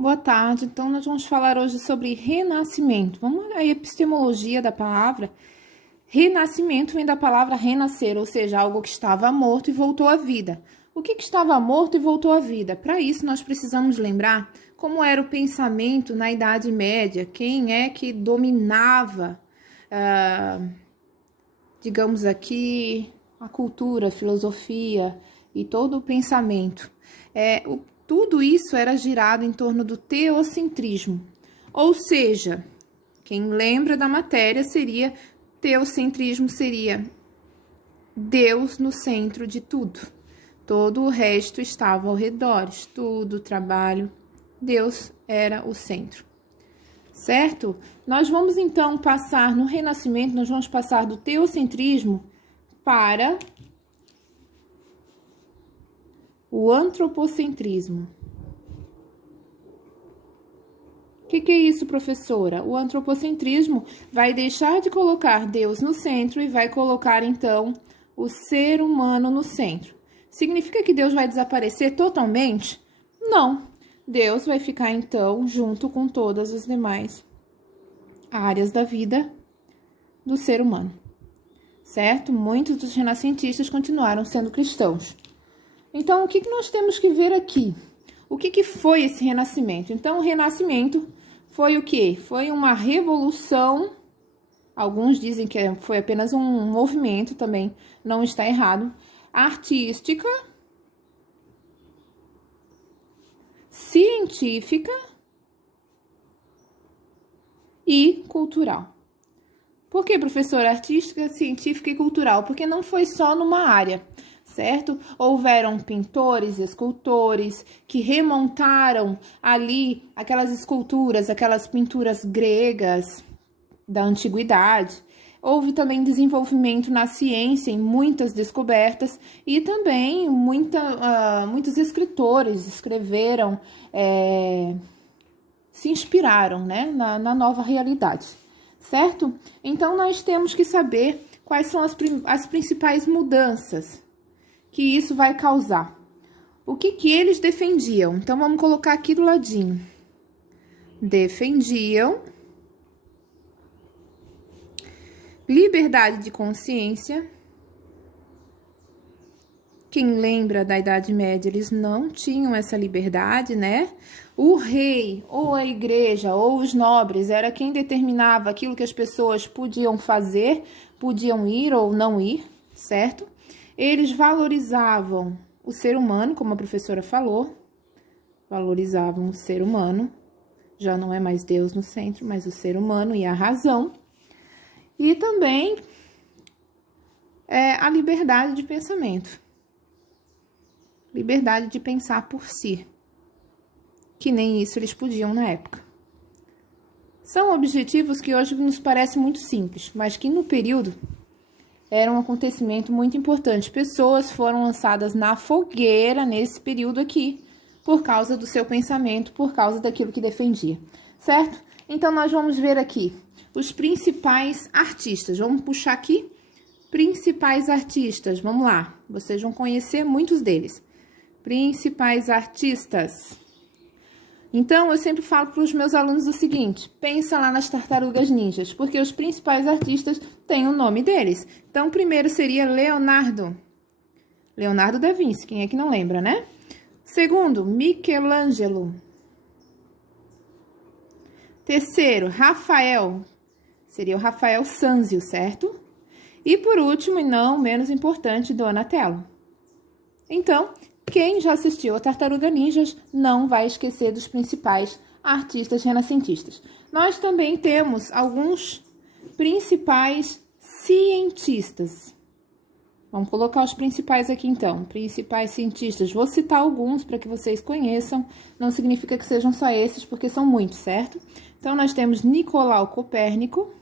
Boa tarde. Então, nós vamos falar hoje sobre renascimento. Vamos à epistemologia da palavra. Renascimento vem da palavra renascer, ou seja, algo que estava morto e voltou à vida. O que estava morto e voltou à vida? Para isso, nós precisamos lembrar como era o pensamento na Idade Média, quem é que dominava, digamos aqui, a cultura, a filosofia e todo o pensamento. Tudo isso era girado em torno do teocentrismo, ou seja, quem lembra da matéria seria teocentrismo, seria Deus no centro de tudo. Todo o resto estava ao redor, estudo, trabalho. Deus era o centro, certo? Nós vamos então passar no Renascimento, nós vamos passar do teocentrismo para o antropocentrismo. O que é isso, professora? O antropocentrismo vai deixar de colocar Deus no centro e vai colocar, então, o ser humano no centro. Significa que Deus vai desaparecer totalmente? Não. Deus vai ficar, então, junto com todas as demais áreas da vida do ser humano, certo? Muitos dos renascentistas continuaram sendo cristãos. Então, o que nós temos que ver aqui? O que foi esse renascimento? Então, o renascimento foi o quê? Foi uma revolução. Alguns dizem que foi apenas um movimento, também não está errado. Artística, científica e cultural. Por que, professora? Artística, científica e cultural? Porque não foi só numa área, certo? Houveram pintores, escultores que remontaram ali aquelas esculturas, aquelas pinturas gregas da antiguidade. Houve também desenvolvimento na ciência, em muitas descobertas, e também muitos escritores escreveram, se inspiraram, né, na nova realidade, certo? Então, nós temos que saber quais são as principais mudanças que isso vai causar. O que eles defendiam? Então, vamos colocar aqui do ladinho. Defendiam liberdade de consciência. Quem lembra da Idade Média, eles não tinham essa liberdade, né? O rei, ou a igreja, ou os nobres, era quem determinava aquilo que as pessoas podiam fazer, podiam ir ou não ir, certo? Eles valorizavam o ser humano, como a professora falou, valorizavam o ser humano, já não é mais Deus no centro, mas o ser humano e a razão. E também a liberdade de pensamento. Liberdade de pensar por si. Que nem isso eles podiam na época. São objetivos que hoje nos parecem muito simples, mas que no período era um acontecimento muito importante. Pessoas foram lançadas na fogueira nesse período aqui, por causa do seu pensamento, por causa daquilo que defendia, certo? Então, nós vamos ver aqui os principais artistas. Vamos puxar aqui, principais artistas. Vamos lá, vocês vão conhecer muitos deles. Principais artistas. Então, eu sempre falo para os meus alunos o seguinte, pensa lá nas tartarugas ninjas, porque os principais artistas têm o nome deles. Então, o primeiro seria Leonardo da Vinci, quem é que não lembra, né? Segundo, Michelangelo. Terceiro, Rafael. Seria o Rafael Sanzio, certo? E por último, e não menos importante, Donatello. Então, quem já assistiu a Tartaruga Ninjas não vai esquecer dos principais artistas renascentistas. Nós também temos alguns principais cientistas. Vamos colocar os principais aqui, então. Principais cientistas. Vou citar alguns para que vocês conheçam. Não significa que sejam só esses, porque são muitos, certo? Então, nós temos Nicolau Copérnico.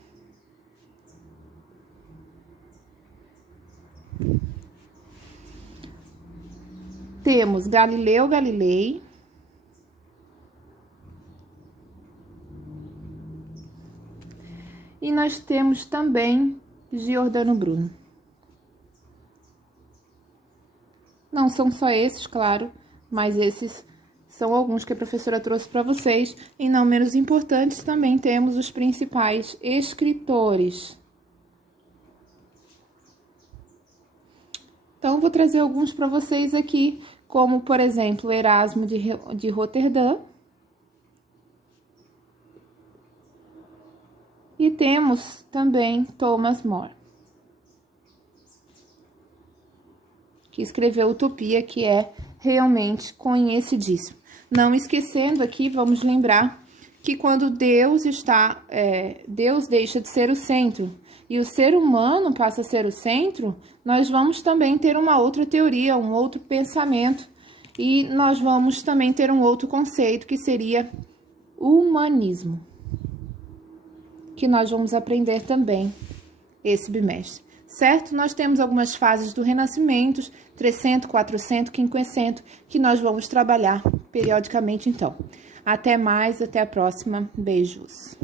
Temos Galileu Galilei. E nós temos também Giordano Bruno. Não são só esses, claro, mas esses São alguns que a professora trouxe para vocês. Em não menos importantes, também temos os principais escritores. Então, vou trazer alguns para vocês aqui, como, por exemplo, Erasmo de Roterdã. E temos também Thomas More, que escreveu Utopia, que é realmente conhecidíssimo. Não esquecendo aqui, vamos lembrar que quando Deus deixa de ser o centro e o ser humano passa a ser o centro, nós vamos também ter uma outra teoria, um outro pensamento, e nós vamos também ter um outro conceito, que seria humanismo, que nós vamos aprender também esse bimestre. Certo? Nós temos algumas fases do Renascimento, 300, 400, 500, que nós vamos trabalhar periodicamente, então. Até mais, até a próxima. Beijos.